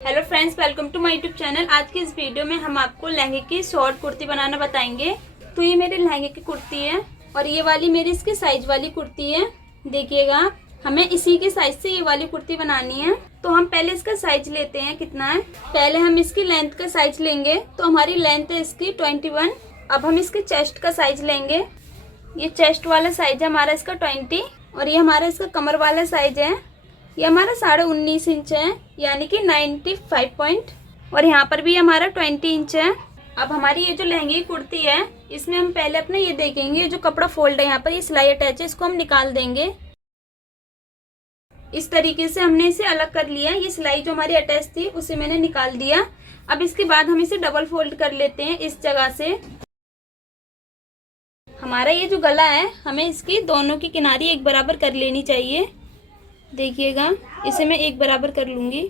Hello friends, welcome to my YouTube channel. आज की इस वीडियो में हम आपको लहंगे की शॉर्ट कुर्ती बनाना बताएंगे। तो ये मेरे लहंगे की कुर्ती है और ये वाली मेरी इसकी साइज वाली कुर्ती है। देखिएगा, हमें इसी के साइज से ये वाली कुर्ती बनानी है। तो हम पहले इसका साइज लेते हैं कितना है। पहले हम इसकी लेंथ का साइज लेंगे। तो हमारी लेंथ है इसकी 21। अब हम इसके चेस्ट का साइज लेंगे। ये चेस्ट वाला साइज है हमारा इसका 20 और ये हमारा इसका कमर वाला साइज है, ये हमारा 19.5 इंच है, यानी कि 95 पॉइंट। और यहाँ पर भी हमारा 20 इंच है। अब हमारी ये जो लहंगे की कुर्ती है, इसमें हम पहले अपना ये देखेंगे, जो कपड़ा फोल्ड है यहाँ पर, ये सिलाई अटैच है, इसको हम निकाल देंगे। इस तरीके से हमने इसे अलग कर लिया। ये सिलाई जो हमारी अटैच थी उसे मैंने निकाल दिया। अब इसके बाद हम इसे डबल फोल्ड कर लेते हैं इस जगह से। हमारा ये जो गला है, हमें इसकी दोनों की किनारी एक बराबर कर लेनी चाहिए। देखिएगा, इसे मैं एक बराबर कर लूंगी।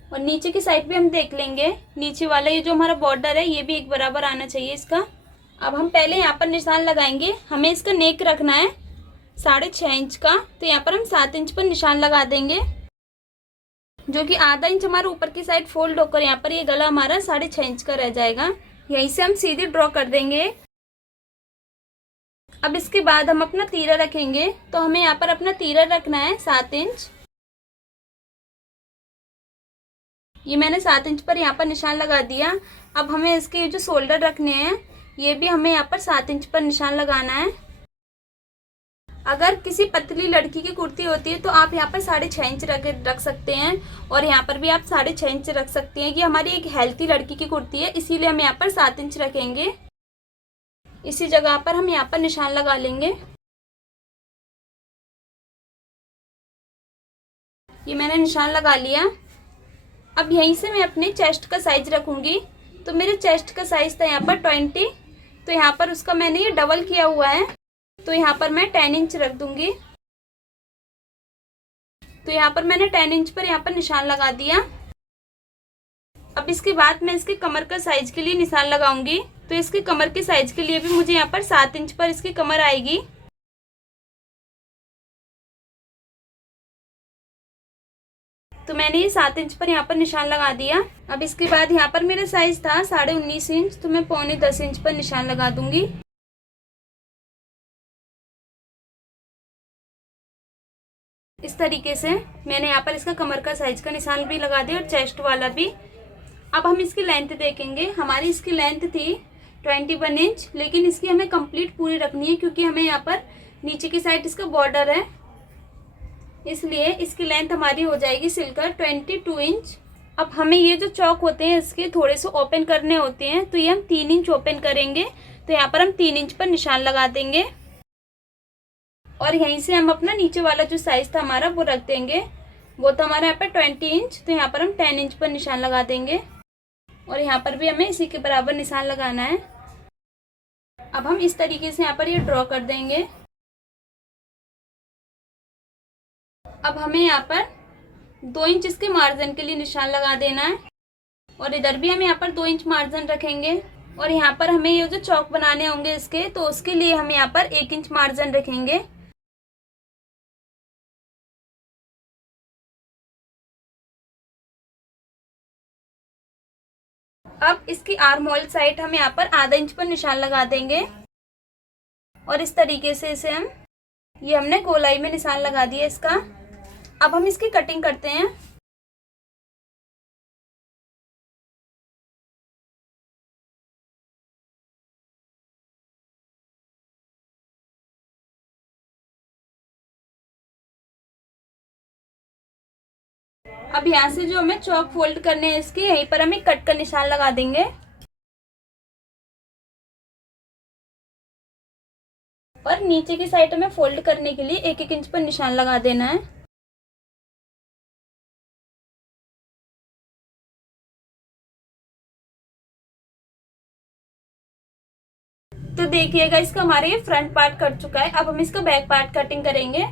और नीचे की साइड पे हम देख लेंगे, नीचे वाला ये जो हमारा बॉर्डर है, ये भी एक बराबर आना चाहिए इसका। अब हम पहले यहाँ पर निशान लगाएंगे। हमें इसका नेक रखना है 6.5 इंच का। तो यहाँ पर हम 7 इंच पर निशान लगा देंगे, जो कि आधा इंच हमारा ऊपर की साइड फोल्ड होकर यहाँ पर ये गला हमारा 6.5 इंच का रह जाएगा। यहीं से हम सीधी ड्रॉ कर देंगे। अब इसके बाद हम अपना तीरा रखेंगे। तो हमें यहाँ पर अपना तीरा रखना है 7 इंच। ये मैंने 7 इंच पर यहाँ पर निशान लगा दिया। अब हमें इसके जो शोल्डर रखने हैं, ये भी हमें यहाँ पर 7 इंच पर निशान लगाना है। अगर किसी पतली लड़की की कुर्ती होती है तो आप यहाँ पर 6.5 इंच रख सकते हैं और यहाँ पर भी आप 6.5 इंच रख सकते हैं। ये हमारी एक हेल्थी लड़की की कुर्ती है, इसीलिए हम यहाँ पर 7 इंच रखेंगे। इसी जगह पर हम यहाँ पर निशान लगा लेंगे। ये मैंने निशान लगा लिया। अब यहीं से मैं अपने चेस्ट का साइज रखूंगी। तो मेरे चेस्ट का साइज था यहाँ पर 20, तो यहाँ पर उसका मैंने ये डबल किया हुआ है, तो यहाँ पर मैं 10 इंच रख दूंगी। तो यहाँ पर मैंने 10 इंच पर यहाँ पर निशान लगा दिया। अब इसके बाद मैं इसके कमर का साइज के लिए निशान लगाऊंगी। तो इसके कमर के साइज के लिए भी मुझे यहाँ पर 7 इंच पर इसकी कमर आएगी। तो मैंने ये 7 इंच पर यहाँ पर निशान लगा दिया। अब इसके बाद यहाँ पर मेरा साइज था 19.5 इंच, तो मैं 9.25 इंच पर निशान लगा दूंगी। इस तरीके से मैंने यहाँ पर इसका कमर का साइज का निशान भी लगा दिया और चेस्ट वाला भी। अब हम इसकी लेंथ देखेंगे। हमारी इसकी लेंथ थी 21 इंच, लेकिन इसकी हमें कंप्लीट पूरी रखनी है, क्योंकि हमें यहाँ पर नीचे की साइड इसका बॉर्डर है, इसलिए इसकी लेंथ हमारी हो जाएगी सिलकर 22 इंच। अब हमें ये जो चौक होते हैं इसके थोड़े से ओपन करने होते हैं, तो ये हम 3 इंच ओपन करेंगे। तो यहाँ पर हम 3 इंच पर निशान लगा देंगे और यहीं से हम अपना नीचे वाला जो साइज था हमारा वो रख देंगे। वो तो हमारा यहाँ पर 20 इंच, तो यहाँ पर हम 10 इंच पर निशान लगा देंगे और यहाँ पर भी हमें इसी के बराबर निशान लगाना है। अब हम इस तरीके से यहाँ पर ये ड्रॉ कर देंगे। अब हमें यहाँ पर 2 इंच इसके मार्जिन के लिए निशान लगा देना है और इधर भी हम यहाँ पर 2 इंच मार्जिन रखेंगे। और यहाँ पर हमें ये जो चौक बनाने होंगे इसके, तो उसके लिए हम यहाँ पर 1 इंच मार्जिन रखेंगे। अब इसकी आर्म होल साइड हम यहाँ पर आधा इंच पर निशान लगा देंगे और इस तरीके से इसे हम, ये हमने गोलाई में निशान लगा दिया इसका। अब हम इसकी कटिंग करते हैं। अब यहाँ से जो हमें चौक फोल्ड करने हैं इसके, यहीं पर हमें कट का निशान लगा देंगे और नीचे की साइड हमें फोल्ड करने के लिए 1-1 इंच पर निशान लगा देना है। तो देखिएगा, इसका हमारे ये फ्रंट पार्ट कट चुका है। अब हम इसका बैक पार्ट कटिंग करेंगे।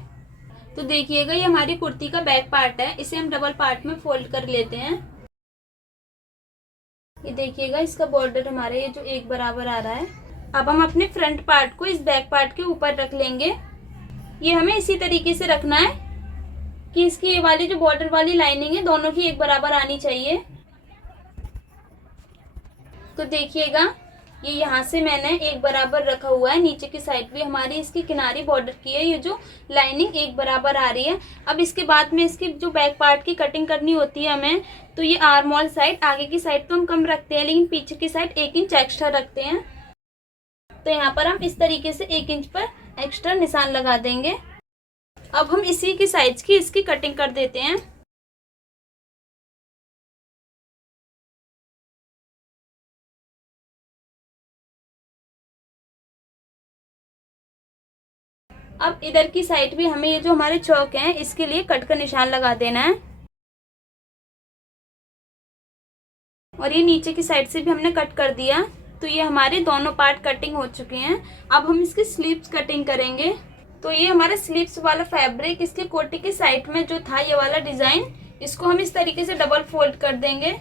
तो देखिएगा, ये हमारी कुर्ती का बैक पार्ट है, इसे हम डबल पार्ट में फोल्ड कर लेते हैं। ये देखिएगा, इसका बॉर्डर हमारे ये जो एक बराबर आ रहा है। अब हम अपने फ्रंट पार्ट को इस बैक पार्ट के ऊपर रख लेंगे। ये हमें इसी तरीके से रखना है। कि इसकी ये वाली जो बॉर्डर वाली लाइनिंग है दोनों की एक बराबर आनी चाहिए। तो देखिएगा ये यहाँ से मैंने एक बराबर रखा हुआ है, नीचे की साइड भी हमारी इसकी किनारी बॉर्डर की है, ये जो लाइनिंग एक बराबर आ रही है। अब इसके बाद में इसकी जो बैक पार्ट की कटिंग करनी होती है हमें, तो ये आर्म होल साइड, आगे की साइड तो हम कम रखते हैं लेकिन पीछे की साइड 1 इंच एक्स्ट्रा रखते हैं। तो यहाँ पर हम इस तरीके से 1 इंच पर एक्स्ट्रा निशान लगा देंगे। अब हम इसी की साइज की इसकी कटिंग कर देते हैं। अब इधर की साइड भी हमें ये जो हमारे चौक हैं इसके लिए कट का निशान लगा देना है। और ये नीचे की साइड से भी हमने कट कर दिया। तो ये हमारे दोनों पार्ट कटिंग हो चुके हैं। अब हम इसकी स्लीव्स कटिंग करेंगे। तो ये हमारा स्लीव्स वाला फैब्रिक, इसके कोटी की साइड में जो था ये वाला डिजाइन, इसको हम इस तरीके से डबल फोल्ड कर देंगे।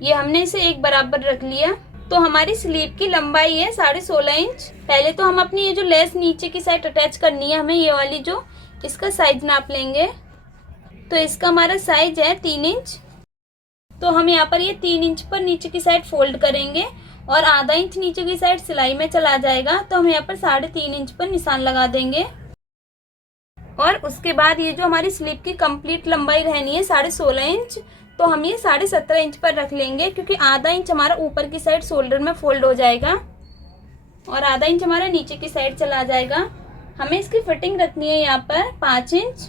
ये हमने इसे एक बराबर रख लिया। तो हमारी स्लीव की लंबाई है 16.5 इंच। पहले तो हम अपनी ये जो लेस नीचे की साइड अटैच करनी है हमें, ये वाली जो, इसका साइज नाप लेंगे। तो इसका हमारा साइज है 3 इंच। तो हम यहाँ पर ये 3 इंच पर नीचे की साइड फोल्ड करेंगे और आधा इंच नीचे की साइड सिलाई में चला जाएगा। तो हम यहाँ पर 3.5 इंच पर निशान लगा देंगे। और उसके बाद ये जो हमारी स्लीव की कंप्लीट लंबाई रहनी है 16.5 इंच, तो हम ये 17.5 इंच पर रख लेंगे, क्योंकि आधा इंच हमारा ऊपर की साइड शोल्डर में फोल्ड हो जाएगा और आधा इंच हमारा नीचे की साइड चला जाएगा। हमें इसकी फिटिंग रखनी है यहाँ पर 5 इंच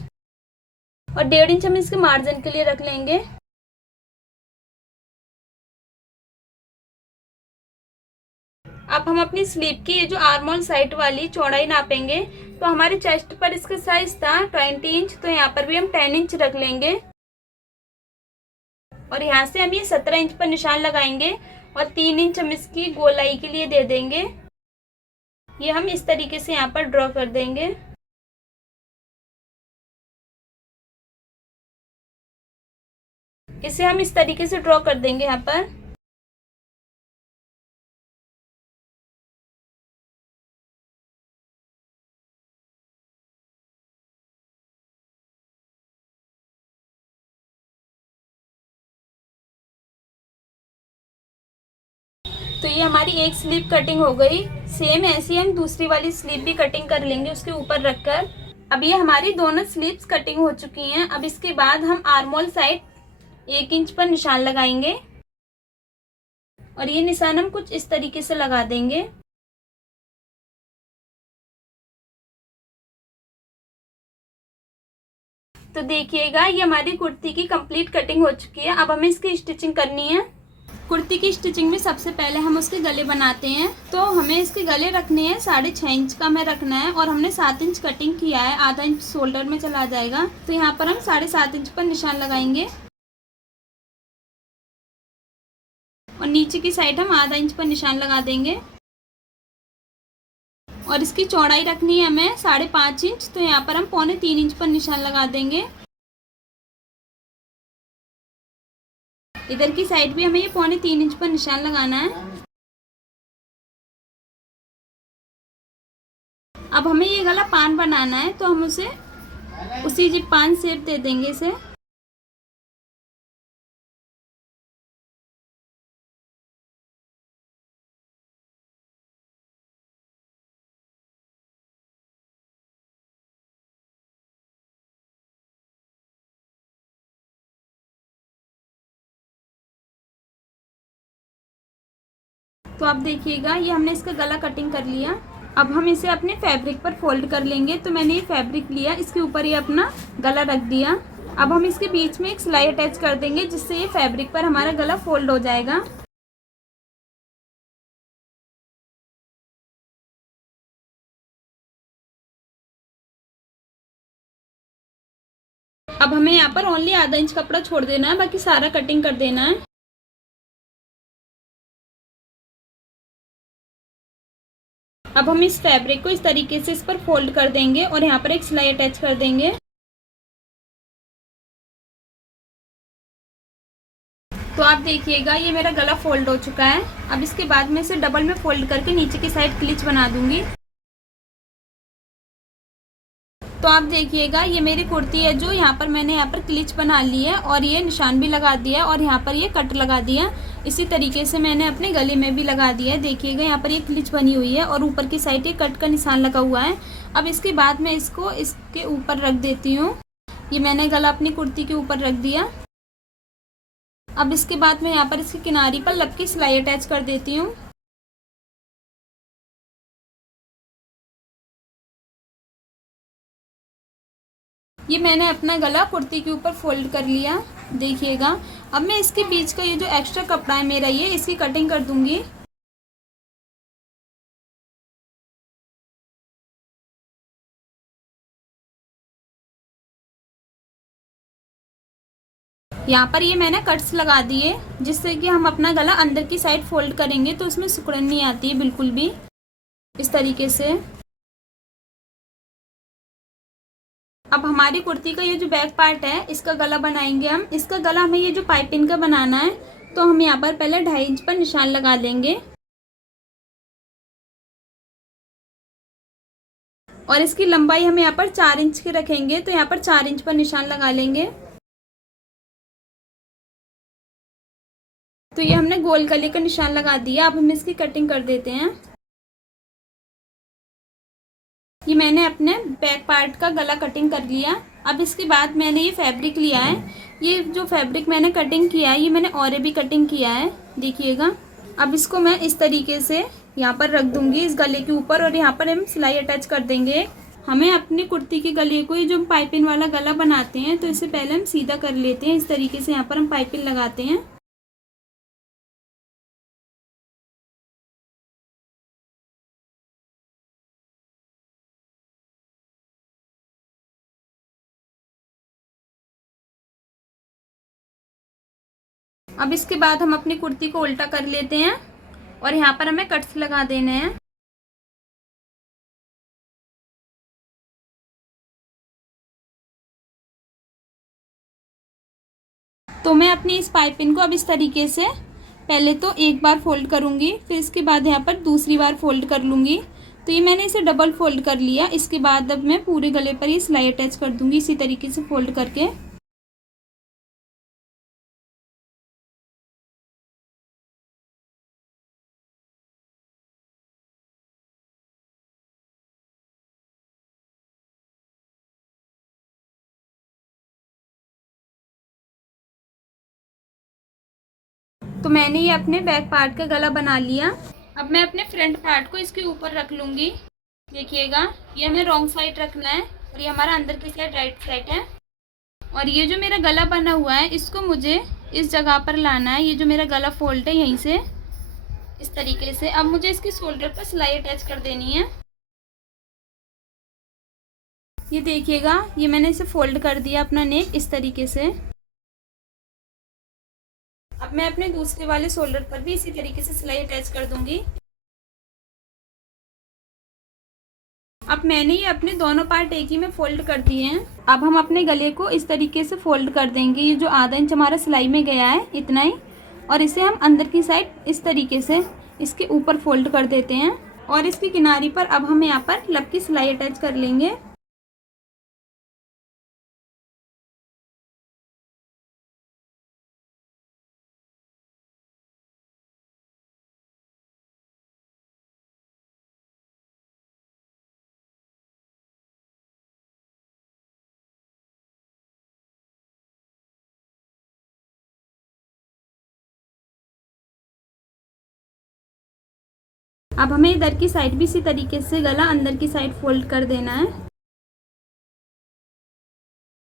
और 1.5 इंच हम इसके मार्जिन के लिए रख लेंगे। अब हम अपनी स्लीव की ये जो आर्म होल साइड वाली चौड़ाई नापेंगे। तो हमारे चेस्ट पर इसका साइज था 20 इंच, तो यहाँ पर भी हम 10 इंच रख लेंगे और यहाँ से हम ये 17 इंच पर निशान लगाएंगे और 3 इंच हम इसकी गोलाई के लिए दे देंगे। ये हम इस तरीके से यहाँ पर ड्रॉ कर देंगे। इसे हम इस तरीके से ड्रॉ कर देंगे यहाँ पर। तो ये हमारी एक स्लीव कटिंग हो गई। सेम ऐसे हम दूसरी वाली स्लीव भी कटिंग कर लेंगे उसके ऊपर रखकर। अब ये हमारी दोनों स्लीव्स कटिंग हो चुकी हैं। अब इसके बाद हम आर्म होल साइड 1 इंच पर निशान लगाएंगे और ये निशान हम कुछ इस तरीके से लगा देंगे। तो देखिएगा ये हमारी कुर्ती की कंप्लीट कटिंग हो चुकी है। अब हमें इसकी स्टिचिंग करनी है। कुर्ती की स्टिचिंग में सबसे पहले हम उसके गले बनाते हैं। तो हमें इसके गले रखने हैं 6.5 इंच का हमें रखना है और हमने 7 इंच कटिंग किया है, आधा इंच शोल्डर में चला जाएगा। तो यहाँ पर हम 7.5 इंच पर निशान लगाएंगे और नीचे की साइड हम आधा इंच पर निशान लगा देंगे। और इसकी चौड़ाई रखनी है हमें 5.5 इंच, तो यहाँ पर हम 2.25 इंच पर निशान लगा देंगे। इधर की साइड भी हमें ये 2.25 इंच पर निशान लगाना है। अब हमें ये गला पान बनाना है, तो हम उसे उसी जी पान शेप दे देंगे इसे। तो आप देखिएगा ये हमने इसका गला कटिंग कर लिया। अब हम इसे अपने फैब्रिक पर फोल्ड कर लेंगे। तो मैंने ये फैब्रिक लिया, इसके ऊपर ये अपना गला रख दिया। अब हम इसके बीच में एक सिलाई अटैच कर देंगे, जिससे ये फैब्रिक पर हमारा गला फोल्ड हो जाएगा। अब हमें यहाँ पर ओनली आधा इंच कपड़ा छोड़ देना है, बाकी सारा कटिंग कर देना है। अब हम इस फैब्रिक को इस तरीके से इस पर फोल्ड कर देंगे और यहाँ पर एक सिलाई अटैच कर देंगे। तो आप देखिएगा ये मेरा गला फोल्ड हो चुका है। अब इसके बाद में इसे डबल में फोल्ड करके नीचे की साइड क्लिच बना दूंगी। तो आप देखिएगा ये मेरी कुर्ती है जो यहाँ पर मैंने यहाँ पर क्लिच बना ली है और ये निशान भी लगा दिया और यहाँ पर ये कट लगा दिया। इसी तरीके से मैंने अपने गले में भी लगा दिया है। देखिएगा यहाँ पर ये क्लिच बनी हुई है और ऊपर की साइड ये कट का निशान लगा हुआ है। अब इसके बाद मैं इसको इसके ऊपर रख देती हूँ। ये मैंने गला अपनी कुर्ती के ऊपर रख दिया। अब इसके बाद मैं यहाँ पर इसकी किनारी पर लपकी सिलाई अटैच कर देती हूँ। ये मैंने अपना गला कुर्ती के ऊपर फोल्ड कर लिया। देखिएगा अब मैं इसके बीच का ये जो एक्स्ट्रा कपड़ा है मेरा ये इसकी कटिंग कर दूंगी। यहाँ पर ये मैंने कट्स लगा दिए जिससे कि हम अपना गला अंदर की साइड फोल्ड करेंगे तो इसमें सिकुड़न नहीं आती है बिल्कुल भी। इस तरीके से अब हमारी कुर्ती का ये जो बैक पार्ट है इसका गला बनाएंगे हम। इसका गला हमें ये जो पाइपिंग का बनाना है तो हम यहाँ पर पहले 2.5 इंच पर निशान लगा लेंगे और इसकी लंबाई हम यहाँ पर 4 इंच की रखेंगे तो यहाँ पर 4 इंच पर निशान लगा लेंगे। तो ये हमने गोल गले का निशान लगा दिया। अब हम इसकी कटिंग कर देते हैं। ये मैंने अपने बैक पार्ट का गला कटिंग कर लिया। अब इसके बाद मैंने ये फैब्रिक लिया है। ये जो फैब्रिक मैंने कटिंग किया है ये मैंने और भी कटिंग किया है। देखिएगा अब इसको मैं इस तरीके से यहाँ पर रख दूंगी इस गले के ऊपर और यहाँ पर हम सिलाई अटैच कर देंगे। हमें अपनी कुर्ती के गले को जो हम पाइपिंग वाला गला बनाते हैं तो इससे पहले हम सीधा कर लेते हैं। इस तरीके से यहाँ पर हम पाइपिंग लगाते हैं। अब इसके बाद हम अपनी कुर्ती को उल्टा कर लेते हैं और यहाँ पर हमें कट्स लगा देने हैं। तो मैं अपनी इस पाइपिंग को अब इस तरीके से पहले तो एक बार फोल्ड करूँगी फिर इसके बाद यहाँ पर दूसरी बार फोल्ड कर लूँगी। तो ये मैंने इसे डबल फोल्ड कर लिया। इसके बाद अब मैं पूरे गले पर ये सिलाई अटैच कर दूँगी इसी तरीके से फोल्ड करके। तो मैंने ये अपने बैक पार्ट का गला बना लिया। अब मैं अपने फ्रंट पार्ट को इसके ऊपर रख लूँगी। देखिएगा ये हमें रॉन्ग साइड रखना है और ये हमारा अंदर की साइड राइट साइड है। और ये जो मेरा गला बना हुआ है इसको मुझे इस जगह पर लाना है। ये जो मेरा गला फोल्ड है यहीं से इस तरीके से। अब मुझे इसकी शोल्डर पर सिलाई अटैच कर देनी है। ये देखिएगा ये मैंने इसे फोल्ड कर दिया अपना नेक इस तरीके से। अब मैं अपने दूसरे वाले शोल्डर पर भी इसी तरीके से सिलाई अटैच कर दूंगी। अब मैंने ये अपने दोनों पार्ट एक ही में फोल्ड कर दिए हैं। अब हम अपने गले को इस तरीके से फोल्ड कर देंगे। ये जो आधा इंच हमारा सिलाई में गया है इतना ही और इसे हम अंदर की साइड इस तरीके से इसके ऊपर फोल्ड कर देते हैं और इसकी किनारी पर अब हम यहाँ पर लब की सिलाई अटैच कर लेंगे। अब हमें इधर की साइड भी इसी तरीके से गला अंदर की साइड फोल्ड कर देना है।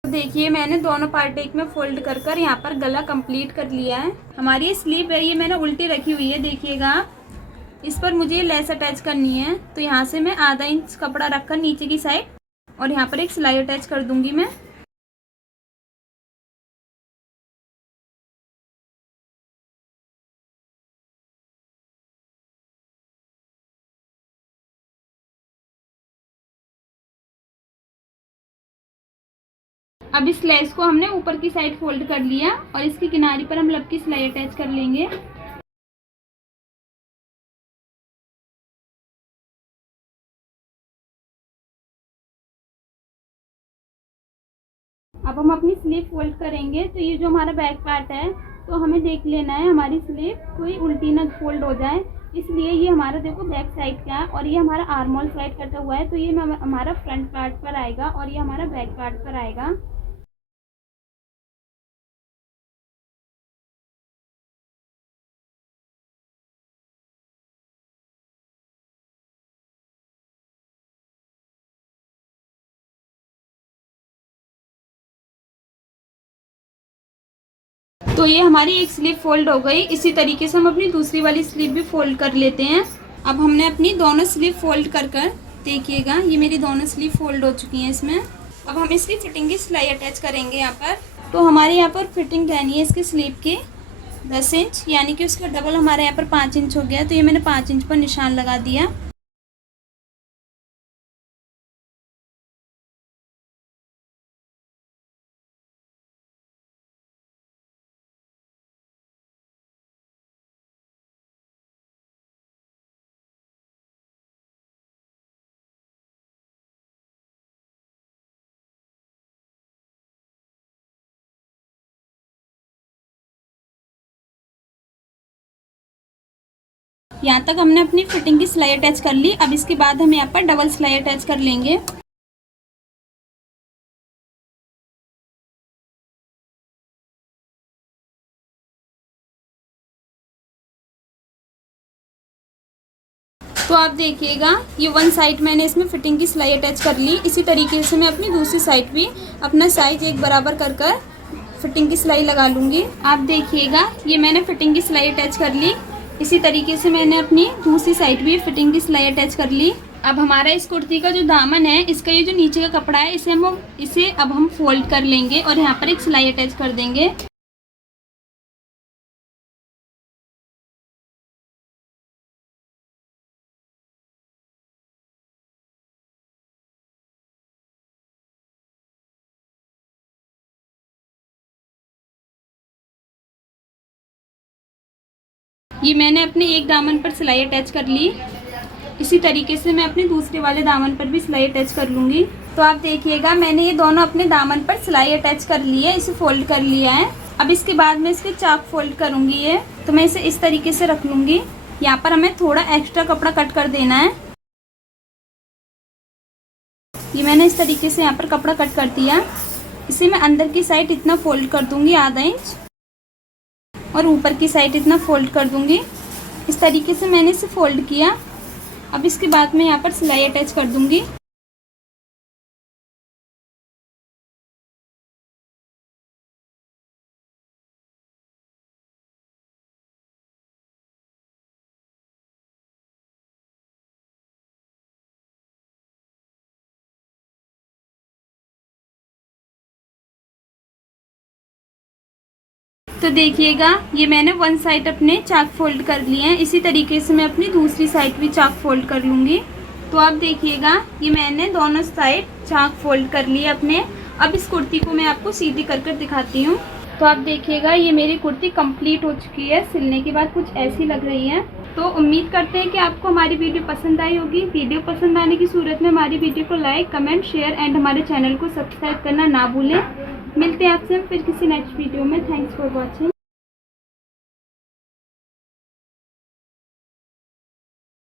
तो देखिए मैंने दोनों पार्ट एक में फोल्ड कर कर यहाँ पर गला कंप्लीट कर लिया है। हमारी स्लीव है ये मैंने उल्टी रखी हुई है। देखिएगा इस पर मुझे लेस अटैच करनी है। तो यहाँ से मैं आधा इंच कपड़ा रखकर नीचे की साइड और यहाँ पर एक सिलाई अटैच कर दूंगी मैं। अब इस लेस को हमने ऊपर की साइड फोल्ड कर लिया और इसकी किनारी पर हम लब की सिलाई अटैच कर लेंगे। अब हम अपनी स्लीव फोल्ड करेंगे। तो ये जो हमारा बैक पार्ट है तो हमें देख लेना है हमारी स्लीव कोई उल्टी ना फोल्ड हो जाए, इसलिए ये हमारा देखो बैक साइड का है और ये हमारा आर्म होल साइड कटा हुआ है, तो ये हमारा फ्रंट पार्ट पर आएगा और ये हमारा बैक पार्ट पर आएगा। तो ये हमारी एक स्लीव फोल्ड हो गई। इसी तरीके से हम अपनी दूसरी वाली स्लीव भी फोल्ड कर लेते हैं। अब हमने अपनी दोनों स्लीव फोल्ड कर देखिएगा, ये मेरी दोनों स्लीव फोल्ड हो चुकी हैं इसमें। अब हम इसकी फिटिंग की सिलाई अटैच करेंगे यहाँ पर। तो हमारे यहाँ पर फिटिंग रहनी है इसकी स्लीव की 10 इंच, यानी कि उसका डबल हमारे यहाँ पर 5 इंच हो गया। तो ये मैंने 5 इंच पर निशान लगा दिया। यहाँ तक हमने अपनी फिटिंग की सिलाई अटैच कर ली। अब इसके बाद हम यहाँ पर डबल सिलाई अटैच कर लेंगे। तो आप देखिएगा ये वन साइड मैंने इसमें फिटिंग की सिलाई अटैच कर ली। इसी तरीके से मैं अपनी दूसरी साइड भी अपना साइज एक बराबर कर कर फिटिंग की सिलाई लगा लूँगी। आप देखिएगा ये मैंने फिटिंग की सिलाई अटैच कर ली। इसी तरीके से मैंने अपनी दूसरी साइड भी फिटिंग की सिलाई अटैच कर ली। अब हमारा इस कुर्ती का जो दामन है, इसका ये जो नीचे का कपड़ा है, इसे अब हम फोल्ड कर लेंगे और यहाँ पर एक सिलाई अटैच कर देंगे। ये मैंने अपने एक दामन पर सिलाई अटैच कर ली। इसी तरीके से मैं अपने दूसरे वाले दामन पर भी सिलाई अटैच कर लूँगी। तो आप देखिएगा मैंने ये दोनों अपने दामन पर सिलाई अटैच कर ली है, इसे फोल्ड कर लिया है। अब इसके बाद मैं इसके चाक फोल्ड करूँगी ये, तो मैं इसे इस तरीके से रख लूँगी। यहाँ पर हमें थोड़ा एक्स्ट्रा कपड़ा कट कर देना है। ये मैंने इस तरीके से यहाँ पर कपड़ा कट कर दिया। इसे मैं अंदर की साइड इतना फोल्ड कर दूँगी आधा इंच और ऊपर की साइड इतना फोल्ड कर दूँगी। इस तरीके से मैंने इसे फोल्ड किया। अब इसके बाद मैं यहाँ पर सिलाई अटैच कर दूँगी। तो देखिएगा ये मैंने वन साइड अपने चाक फोल्ड कर लिए हैं। इसी तरीके से मैं अपनी दूसरी साइड भी चाक फोल्ड कर लूँगी। तो आप देखिएगा ये मैंने दोनों साइड चाक फोल्ड कर लिए अपने। अब इस कुर्ती को मैं आपको सीधी कर कर दिखाती हूँ। तो आप देखिएगा ये मेरी कुर्ती कंप्लीट हो चुकी है। सिलने के बाद कुछ ऐसी लग रही है। तो उम्मीद करते हैं कि आपको हमारी वीडियो पसंद आई होगी। वीडियो पसंद आने की सूरत में हमारी वीडियो को लाइक, कमेंट, शेयर एंड हमारे चैनल को सब्सक्राइब करना ना भूलें। मिलते हैं आपसे फिर किसी नेक्स्ट वीडियो में। Thanks for watching.